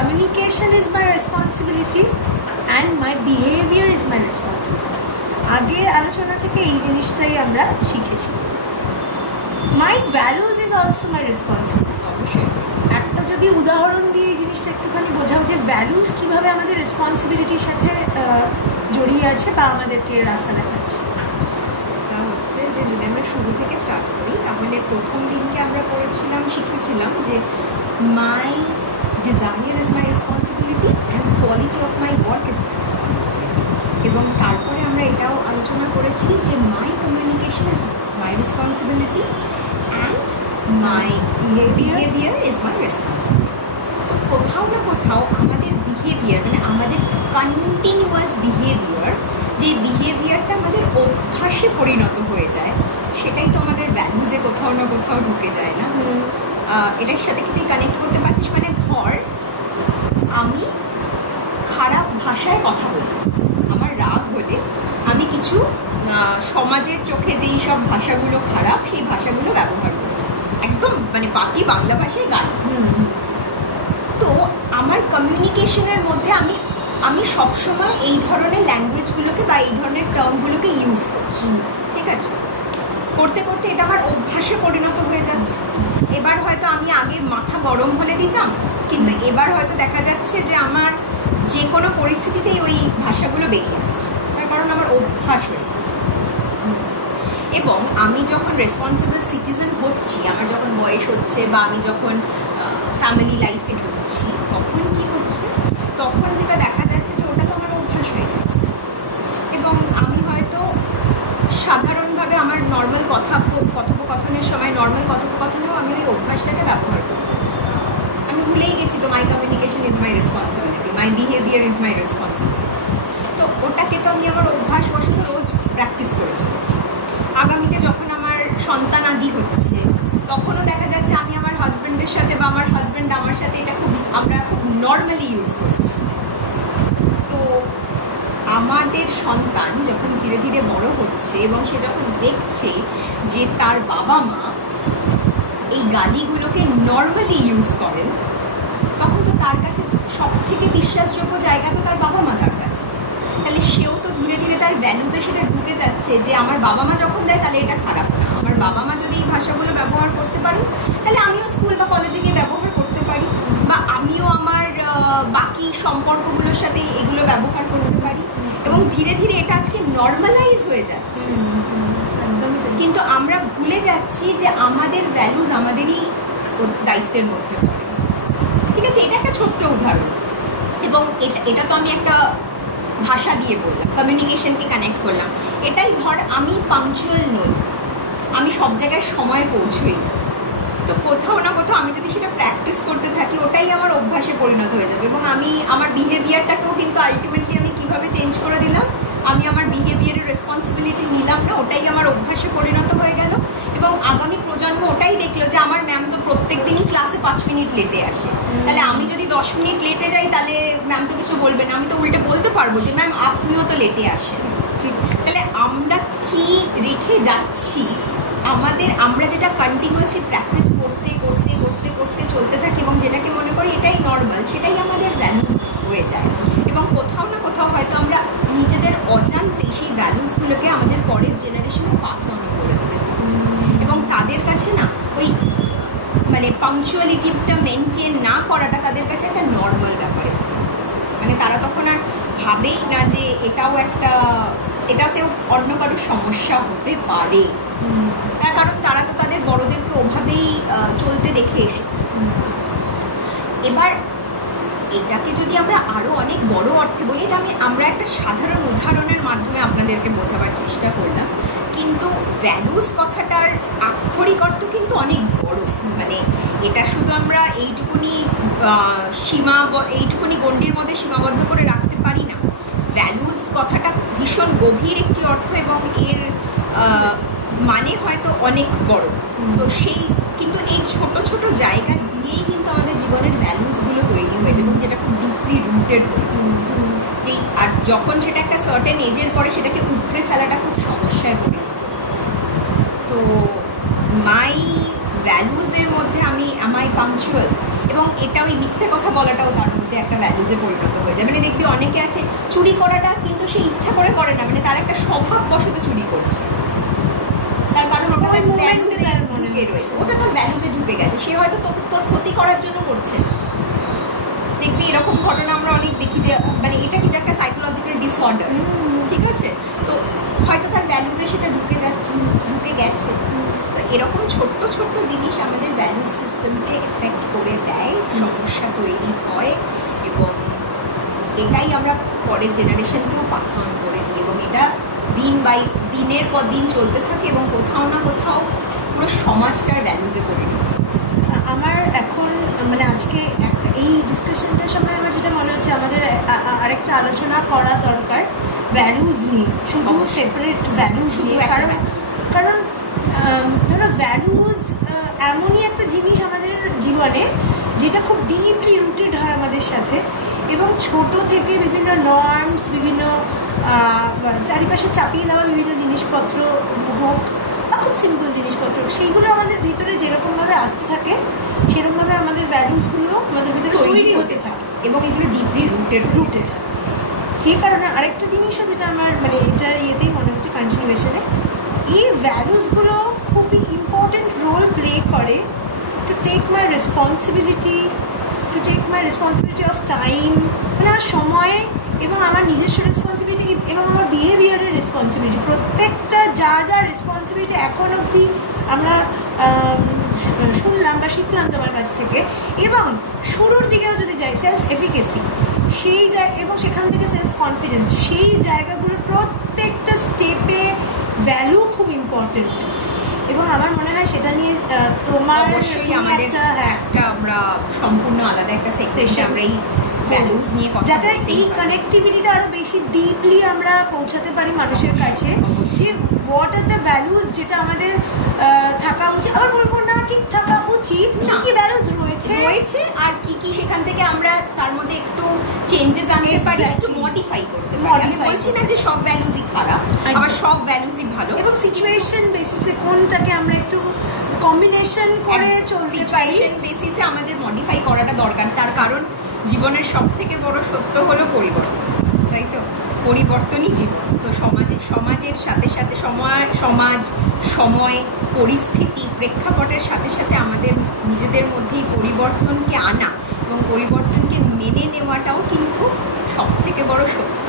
communication is my responsibility and my behavior is my responsibility. আগের আলোচনা থেকে এই জিনিসটাই আমরা শিখেছি। My values is also my responsibility. একটা যদি উদাহরণ দিয়ে এই জিনিসটা একটুখানি বোঝাও যে ভ্যালুস কীভাবে আমাদের রেসপন্সিবিলিটির সাথে জড়িয়ে আছে বা আমাদেরকে রাস্তা দেখাচ্ছে। তা হচ্ছে যে যদি আমরা শুরু থেকে স্টার্ট করি তাহলে প্রথম দিনকে আমরা শিখেছিলাম যে my desire is my responsibility and quality of my work is my responsibility. এবং তারপরে আমরা এটাও আলোচনা করেছি যে my communication is my responsibility and my behaviour is my responsibility. তো কোথাও না কোথাও আমাদের বিহেভিয়ার মানে আমাদের কন্টিনিউয়াস বিহেভিয়ার, যে বিহেভিয়ারটা আমাদের অভ্যাসে পরিণত হয়ে যায়, সেটাই তো আমাদের ভ্যালুজে কোথাও না কোথাও ঢুকে যায় না? এটার সাথে কি তুই কানেক্ট করতে পারছিস? মানে ধর আমি খারাপ ভাষায় কথা বলি, আমার রাগ হলে আমি কিছু সমাজের চোখে যেই সব ভাষাগুলো খারাপ সেই ভাষাগুলো ব্যবহার করি, একদম মানে বাকি বাংলা ভাষায় গালি। তো আমার কমিউনিকেশনের মধ্যে আমি সবসময় এই ধরনের ল্যাঙ্গুয়েজগুলোকে বা এই ধরনের টার্মগুলোকে ইউজ করছি, ঠিক আছে? করতে করতে এটা আমার অভ্যাসে পরিণত হয়ে যাচ্ছে। এবার হয়তো আমি আগে মাথা গরম হলে দিতাম, কিন্তু এবার হয়তো দেখা যাচ্ছে যে আমার যে কোনো পরিস্থিতিতেই ওই ভাষাগুলো বেরিয়ে আসছে, কারণ আমার অভ্যাস হয়ে গেছে। এবং আমি যখন রেসপন্সিবল সিটিজেন হচ্ছি, আমার যখন বয়স হচ্ছে বা আমি যখন ফ্যামিলি লাইফে ঢুকছি, তখন কি হচ্ছে, তখন যেটা দেখা যাচ্ছে যে ওটা তো আমার অভ্যাস হয়ে গেছে। এবং আমি হয়তো সাধারণভাবে আমার নর্মাল কথোপকথনের সময়, নর্মাল কথোপকথনেও আমি ওই অভ্যাসটাকে ব্যবহার করতে পারছি। আমি ভুলেই গেছি তো my communication is my responsibility, my behaviour is my responsibility. তো ওটাকে তো আমি আমার অভ্যাসবশত রোজ প্র্যাকটিস করে চলেছি। আগামীতে যখন আমার সন্তান আদি হচ্ছে, তখনও দেখা যাচ্ছে আমি আমার হাজব্যান্ডের সাথে বা আমার হাজব্যান্ড আমার সাথে এটা আমরা খুব নর্মালি ইউজ করছি। তো আমাদের সন্তান যখন ধীরে ধীরে বড় হচ্ছে এবং সে যখন দেখছে যে তার বাবা মা এই গালিগুলোকে নর্মালি ইউজ করেন, তখন তো তার কাছে সব থেকে বিশ্বাসযোগ্য জায়গা তো তার বাবা মা তার কাছে। তাহলে সেও তো ধীরে ধীরে তার ভ্যালুজে সেটা ঢুকে যাচ্ছে যে আমার বাবা মা যখন দেয় তাহলে এটা খারাপ না, আমার বাবা মা যদি এই ভাষাগুলো ব্যবহার করতে পারি তাহলে আমিও স্কুল বা কলেজে গিয়ে ব্যবহার করতে পারি, বা আমিও আমার বাকি সম্পর্কগুলোর সাথে এগুলো ব্যবহার করতে পারি। এবং ধীরে ধীরে এটা আজকে নর্মালাইজ হয়ে যাচ্ছে। কিন্তু আমরা ভুলে যাচ্ছি যে আমাদের ভ্যালুজ আমাদেরই দায়িত্বের মধ্যে পড়ে, ঠিক আছে? এটা একটা ছোট্ট উদাহরণ। এবং এটা তো আমি একটা ভাষা দিয়ে বললাম, কমিউনিকেশনকে কানেক্ট করলাম। এটাই ধর আমি পাংচুয়াল নই, আমি সব জায়গায় সময় পৌঁছই, তো কোথাও না কোথাও আমি যদি সেটা প্র্যাকটিস করতে থাকি ওটাই আমার অভ্যাসে পরিণত হয়ে যাবে। এবং আমি আমার বিহেভিয়ারটাকেও কিন্তু আলটিমেটলি আমি কীভাবে চেঞ্জ করে দিলাম, আমি আমার বিহেভিয়ারের রেসপন্সিবিলিটি নিলাম না, ওটাই আমার অভ্যাসে পরিণত হয়ে গেল। এবং আগামী প্রজন্ম ওটাই দেখলো যে আমার ম্যাম তো প্রত্যেক দিনই ক্লাসে 5 মিনিট লেটে আসে, তাহলে আমি যদি 10 মিনিট লেটে যাই তাহলে ম্যাম তো কিছু বলবে না, আমি তো উল্টে বলতে পারবো যে ম্যাম আপনিও তো লেটে আসেন। ঠিক, তাহলে আমরা কি রেখে যাচ্ছি? আমরা যেটা কন্টিনিউয়াসলি প্র্যাকটিস করতে করতে করতে করতে চলতে থাকি এবং যেটাকে মনে করি এটাই নর্মাল, সেটাই আমাদের ভ্যালুজ হয়ে যায়। এবং কোথাও না কোথাও হয়তো আমরা নিজেদের অজান্তে সেই ভ্যালুজগুলোকে আমাদের পরের জেনারেশনে পাস অন করে দেবো। এবং তাদের কাছে না ওই মানে পাংচুয়ালিটিটা মেনটেন না করাটা তাদের কাছে একটা নর্মাল ব্যাপারে, মানে তারা তখন আর ভাবেই না যে এটাতেও অন্য কারোর সমস্যা হতে পারে। কারণ তারা তো তাদের বড়দেরকে ওভাবেই চলতে দেখে এসেছে। এবার এটাকে যদি আমরা আরো অনেক বড় অর্থে বলি, এটা আমরা একটা সাধারণ উদাহরণের মাধ্যমে আপনাদেরকে বোঝাবার চেষ্টা করলাম, কিন্তু ভ্যালুজ কথাটার আক্ষরিক অর্থ কিন্তু অনেক বড়। মানে এটা শুধু আমরা এইটুকুনি গণ্ডির মধ্যে সীমাবদ্ধ করে রাখতে পারি না। ভ্যালুজ কথাটা ভীষণ গভীর একটি অর্থ এবং এর মানে হয়তো অনেক বড়। তো কিন্তু এই ছোট ছোট জায়গা দিয়েই কিন্তু আমাদের জীবনের ভ্যালুজগুলো তৈরি হয়েছে এবং যেটা খুব ডিপলি রুটেড হয়েছে। আর যখন সেটা একটা সার্টেন এজের পরে সেটাকে উপড়ে ফেলাটা খুব সমস্যায় পরিণত হচ্ছে। তো মাই ভ্যালুজের মধ্যে আমি পাংচুয়াল, এবং এটা ওই মিথ্যে কথা বলাটাও তার মধ্যে মধ্যে একটা ভ্যালুজে পরিণত হয়ে যায়। মানে দেখবি অনেকে আছে চুরি করাটা কিন্তু সে ইচ্ছা করে করে না, মানে তার একটা স্বভাববশত চুরি করছে, তার কারণ ওটা তার ভ্যালুজে ঢুকে রয়েছে, ওটা তার ভ্যালুজে ঢুকে গেছে, সে হয়তো তোর ক্ষতি করার জন্য করছে। দেখবি এরকম ঘটনা আমরা অনেক দেখি যে মানে এটা কিন্তু একটা সাইকোলজিক্যাল ডিসঅর্ডার, ঠিক আছে? তো হয়তো তার ভ্যালুজে সেটা ঢুকে গেছে। তো এরকম ছোট্ট ছোট্ট জিনিস আমাদের ভ্যালু সিস্টেমকে এফেক্ট করে দেয়, সমস্যা তৈরি হয়, এবং এটাই আমরা পরের জেনারেশনকেও পাস অন করে দিই, এবং এটা দিনের পর দিন চলতে থাকে, এবং কোথাও না কোথাও পুরো সমাজটার ভ্যালুজে পরিণত। আমার এখন মানে আজকে এই ডিসকাশনটার সময় আমার যেটা মনে হচ্ছে আমাদের আরেকটা আলোচনা করা দরকার ভ্যালুজ নিয়ে, শুধু সেপারেট ভ্যালুজ নিয়ে। কারণ ধরো ভ্যালুজ এমনই একটা জিনিস আমাদের জীবনে যেটা খুব ডিপলি রুটেড হয় আমাদের সাথে, এবং ছোট থেকে বিভিন্ন নর্মস, বিভিন্ন চারিপাশে চাপিয়ে দেওয়া বিভিন্ন জিনিসপত্র হোক বা খুব সিম্পল জিনিসপত্র, সেইগুলো আমাদের ভিতরে যেরকমভাবে আসতে থাকে সেরকমভাবে আমাদের ভ্যালুজগুলো আমাদের ভিতরে তৈরি হতে থাকে, এবং এগুলো ডিপলি রুটেড। সেই কারণে আরেকটা জিনিসও যেটা আমার মানে এটা ইয়েতেই মনে হচ্ছে কন্টিনিউয়েশনে, এই ভ্যালুজগুলো খুবই ইম্পর্টেন্ট রোল প্লে করে to take my responsibility of time, মানে আমার সময়ে এবং আমার নিজস্ব রেসপন্সিবিলিটি এবং আমার বিহেভিয়ারের রেসপন্সিবিলিটি, প্রত্যেকটা যা রেসপন্সিবিলিটি এখন অবধি আমরা শুনলাম বা শিখলাম তোমার কাছ থেকে, এবং শুরুর দিকেও যদি যাই সেলফ এফিকেসি, সেই এবং সেখান থেকে সেলফ কনফিডেন্স, সেই জায়গাগুলো প্রত্যেকটা স্টেপে ভ্যালু খুব ইম্পর্টেন্ট। এবং আমার মনে হয় সেটা নিয়ে তোমার অবশ্যই আমাদের একটা আমরা সম্পূর্ণ আলাদা একটা সেকশন আমরা এই ভ্যালুজ নিয়ে কথা বলতে, যাতে এই কানেক্টিভিটিটা আরো বেশি ডিপলি আমরা পৌঁছাতে পারি মানুষের কাছে, যে হোয়াট আর দ্য ভ্যালুজ যেটা আমাদের থাকা উচিত, আবার বলবো না ঠিক থাকা উচিত, কি ভ্যালুজ রয়েছে আর কি সেখান থেকে আমরা তার মধ্যে একটু চেঞ্জেস আনতে পারি, একটু মডিফাই করতে পারি। আমি বলছি না যে সব ভ্যালুজই খারাপ, আবার সব ভ্যালুজই ভালো, এবং সিচুয়েশন বেসিসে কোনটাকে আমরা একটু কম্বিনেশন করে চলতে পারি, সিচুয়েশন বেসিসে আমাদের মডিফাই করাটা দরকার। তার কারণ জীবনের সব থেকে বড় সত্য হলো পরিবর্তন, তাই তো? পরিবর্তনই জীবন। তো সমাজের সাথে সাথে সময় পরিস্থিতি প্রেক্ষাপটের সাথে সাথে আমাদের নিজেদের মধ্যেই পরিবর্তনকে আনা এবং পরিবর্তনকে মেনে নেওয়াটাও কিন্তু সব থেকে বড় সত্য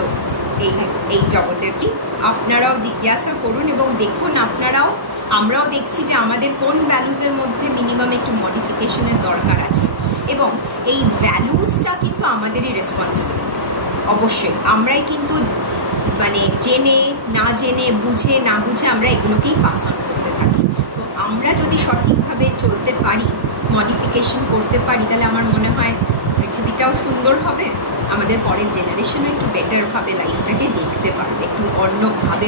এই জগতের। কি আপনারাও জিজ্ঞাসা করুন এবং দেখুন, আমরাও দেখছি যে আমাদের কোন ভ্যালুজের মধ্যে মিনিমাম একটু মডিফিকেশনের দরকার আছে, এবং এই ভ্যালুজটা কিন্তু আমাদেরই রেসপন্সিবিলিটি। অবশ্যই আমরাই কিন্তু মানে জেনে না জেনে, বুঝে না বুঝে আমরা এগুলোকেই পাস অন করতে থাকি। তো আমরা যদি সঠিকভাবে চলতে পারি, মডিফিকেশন করতে পারি, তাহলে আমার মনে হয় পৃথিবীটাও সুন্দর হবে, আমাদের পরের জেনারেশনও একটু বেটারভাবে লাইফটাকে দেখতে পারবে, একটু অন্যভাবে